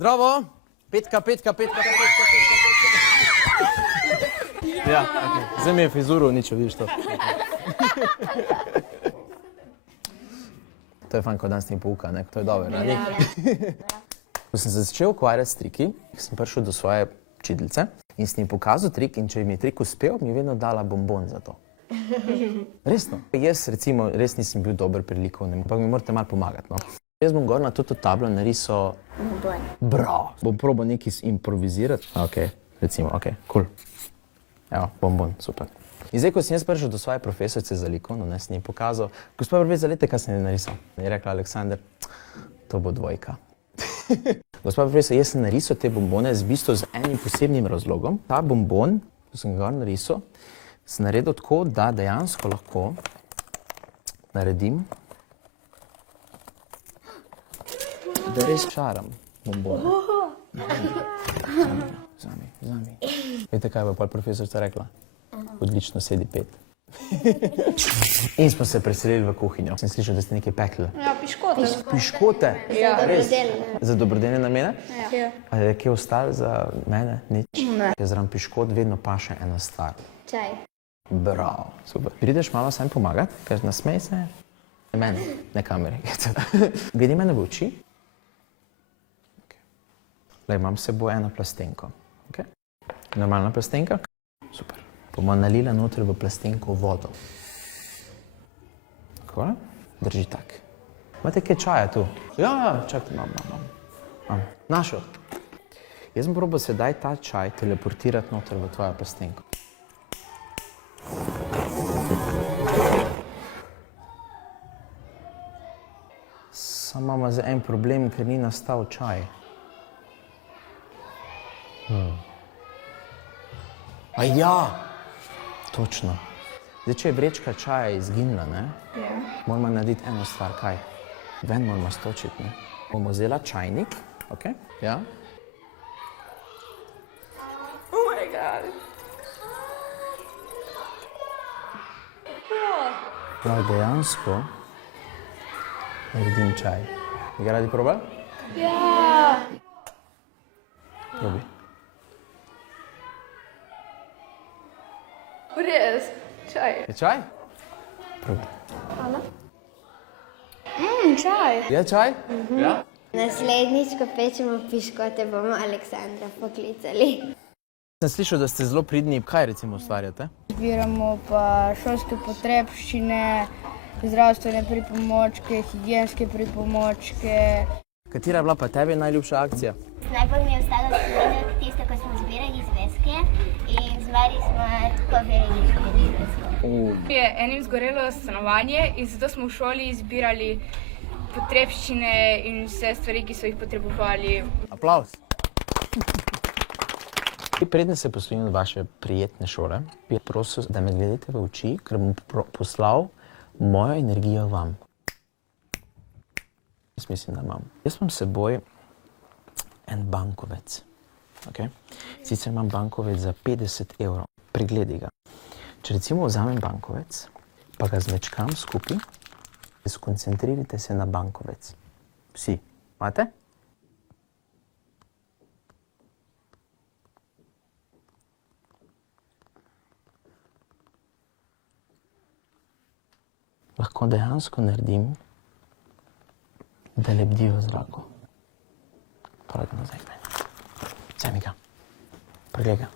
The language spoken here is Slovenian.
Zdravo! Petka. Ja, okay. Zdaj mi je frizuro uničil, vidiš to. To je fajn, ko dan s njim pouka, ne? To je dobro, ne? Ko sem se začel ukvarjati s triki, sem prišel do svoje učiteljice in s njim pokazal trik in če mi je trik uspel, mi je vedno dala bonbon za to. Resno. Jaz recimo res nisem bil dober pri likovnem, ampak mi morate malo pomagati, no. Jaz bom gor na to tablo narisal... Bonbon. Bravo. Bom probal nekaj improvizirati. Ok, recimo, ok, cool. Evo, bonbon, super. In zdaj, ko sem jaz prišel do svoje profesorice za likovno, ne, sem jim pokazal, gospod profesor, lejte, kaj sem narisal. In je rekla, Aleksander, to bo 2. Gospod profesor, jaz sem narisal te bonbone z bistvu z enim posebnim razlogom. Ta bonbon, ko sem ga narisal, sem naredil tako, da dejansko lahko naredim, da res čaram bonbone. Vzami. Veste, kaj je pa profesorica rekla? Odlično, sedi 5. In smo se preselili v kuhinjo. Sem slišal, da ste nekaj pekli. Ja, piškote. Piškote? Ja. Za dobrodelne namene? Ja. A je kje ostalo za mene? Nič? Ne. Zraven piškot vedno paše ena stvar. Čaj. Bravo, super. Prideš malo sem pomagati, ker nasmej se. Ne meni, ne kameri. Gledi mene v oči. Lej, imam s seboj eno plastenko. Okay. Normalna plastenka. Super. Bomo nalila noter v plastenko vodo. Tako, drži tak. Imate kaj čaja tu? Ja, čakajte, imam. Našel. Jaz bom probal sedaj ta čaj teleportirati noter v tvojo plastenko. Samo imamo za en problem, ker ni nastal čaj. A ja, točno. Zdaj, če je vrečka čaja izginila, ne? Ja. Moramo narediti eno stvar, kaj? Ven moramo stočiti, ne? Bomo vzela čajnik, ok? Ja? Oh my god. Lahko dejansko naredim čaj. Bi ga radi probali? Ja. Probi. Res, čaj. Je čaj? Probi. Hvala. Čaj. Je čaj? Ja? Naslednjič, ko pečemo piškote, bomo Aleksandra poklicali. Sem slišal, da ste zelo pridni. Kaj recimo ustvarjate? Zbiramo pa šolske potrebščine, zdravstvene pripomočke, higienske pripomočke. Katera je bila pa tebi najljubša akcija? Najbolj mi je ostalo spominjati tisto, ko smo zbirali zvezke in zbirali smo tako verjetno zvezke. Je enim zgorelo stanovanje in zato smo v šoli zbirali potrebščine in vse stvari, ki so jih potrebovali. Aplavz. Preden se poslovim od vaše prijetne šole, bi prosil, da me gledate v oči, ker bom poslal mojo energijo vam. Jaz mislim, da imam. Jaz imam s seboj en bankovec. Okay? Sicer imam bankovec za 50 €. Pregledi ga. Če recimo vzamem bankovec, pa ga zmečkam skupaj, skoncentrirajte se na bankovec. Vsi. Imate? Lahko dejansko naredim, da lebdijo v zraku. Poglej ga nazaj k meni. Vzemi ga. Preglej ga.